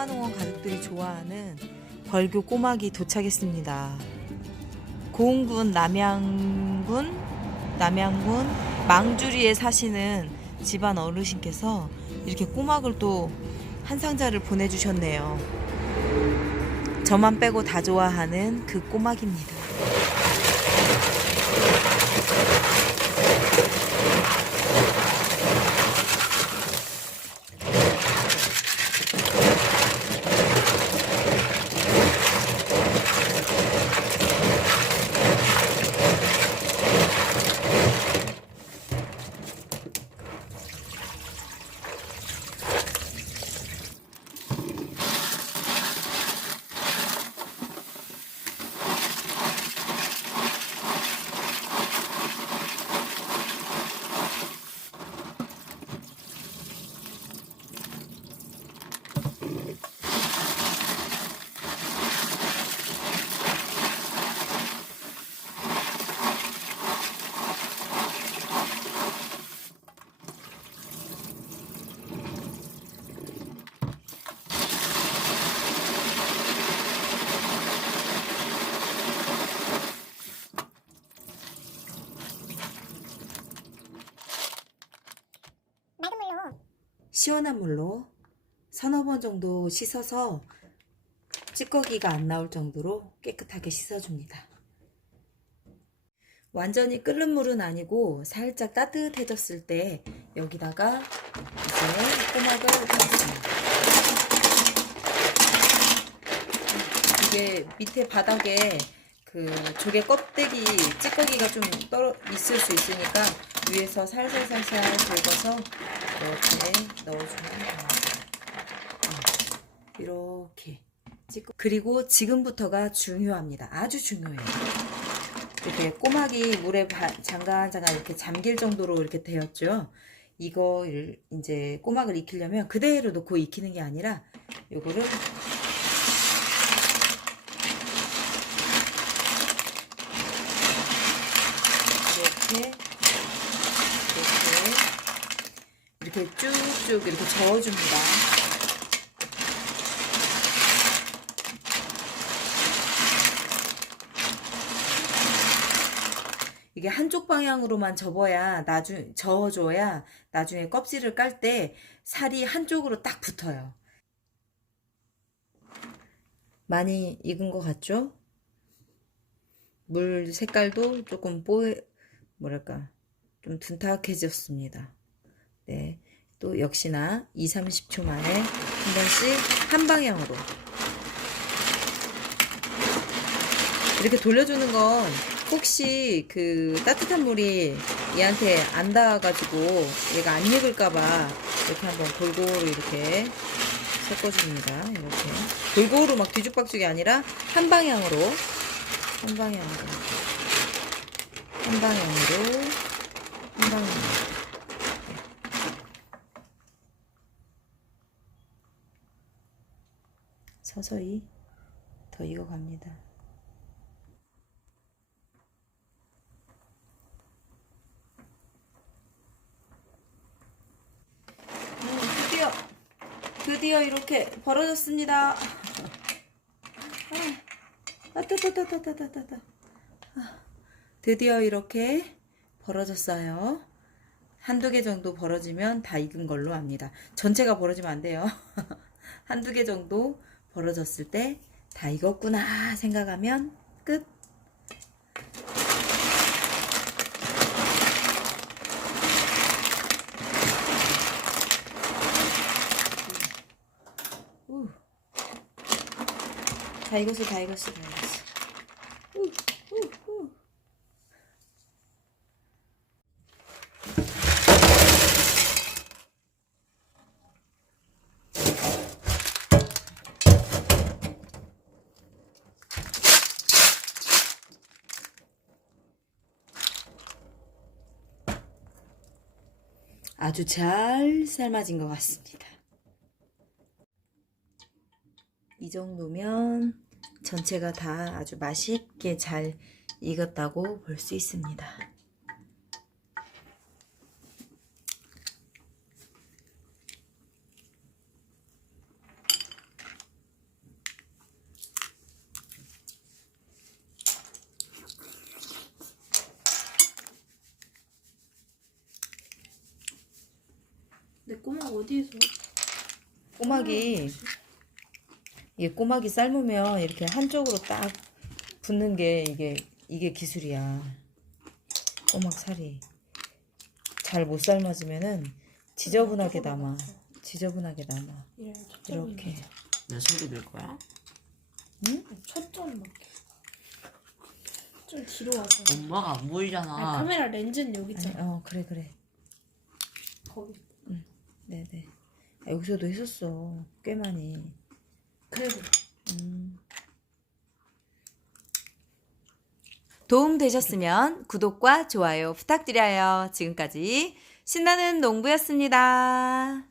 청안홍원 가족들이 좋아하는 벌교 꼬막이 도착했습니다. 고흥군 남양군 남양군 망주리에 사시는 집안 어르신께서 이렇게 꼬막을 또 한 상자를 보내주셨네요. 저만 빼고 다 좋아하는 그 꼬막입니다. 시원한 물로 서너 번 정도 씻어서 찌꺼기가 안 나올 정도로 깨끗하게 씻어줍니다. 완전히 끓는 물은 아니고 살짝 따뜻해졌을 때 여기다가 이제 꼬막을 넣습니다. 이게 밑에 바닥에 그 조개 껍데기 찌꺼기가 좀 떨어 있을 수 있으니까 위에서 살살살살 긁어서 이렇게 넣어주면 됩니다. 어, 이렇게 찌꺼 그리고 지금부터가 중요합니다. 아주 중요해요. 이렇게 꼬막이 물에 바- 잠간잠깐 이렇게 잠길 정도로 이렇게 되었죠. 이거를 이제 꼬막을 익히려면 그대로 놓고 익히는 게 아니라 요거를 이렇게 이렇게 쭉쭉 이렇게 저어줍니다. 이게 한쪽 방향으로만 접어야 나중 저어줘야 나중에 껍질을 깔 때 살이 한쪽으로 딱 붙어요. 많이 익은 것 같죠? 물 색깔도 조금 뽀 뭐랄까 좀 둔탁해졌습니다. 네. 또 역시나 2, 30초 만에 한 번씩 한 방향으로 이렇게 돌려주는 건 혹시 그 따뜻한 물이 얘한테 안 닿아가지고 얘가 안 익을까봐 이렇게 한번 골고루 이렇게 섞어줍니다. 이렇게 골고루 막 뒤죽박죽이 아니라 한 방향으로 한 방향으로 한 방향으로 한 방향으로 서서히 더 익어갑니다. 음, 드디어 드디어 이렇게 벌어졌습니다. 아, 따따따따따따따. 아, 드디어 이렇게 벌어졌어요. 한두 개 정도 벌어지면 다 익은 걸로 압니다. 전체가 벌어지면 안 돼요. 한두 개 정도 벌어졌을 때 다 익었구나 생각하면 끝. 우. 다 익었어, 다 익었어, 다 익었어. 아주 잘 삶아진 것 같습니다. 이 정도면 전체가 다 아주 맛있게 잘 익었다고 볼 수 있습니다. 내 꼬막 어디에서? 꼬막이 이게 꼬막이 삶으면 이렇게 한쪽으로 딱 붙는 게 이게 이게 기술이야. 꼬막 살이 잘 못 삶아지면은 지저분하게 남아. 지저분하게 남아. 이렇게. 내 소리 낼 거야? 맞아. 초점이 막. 좀 뒤로 와서. 엄마가 안 아니, 보이잖아. 카메라 렌즈는 여기 아니, 있잖아. 어 그래 그래. 거기. 네네. 아, 여기서도 했었어. 꽤 많이. 그래도 음. 도움 되셨으면 구독과 좋아요 부탁드려요. 지금까지 신나는 농부였습니다.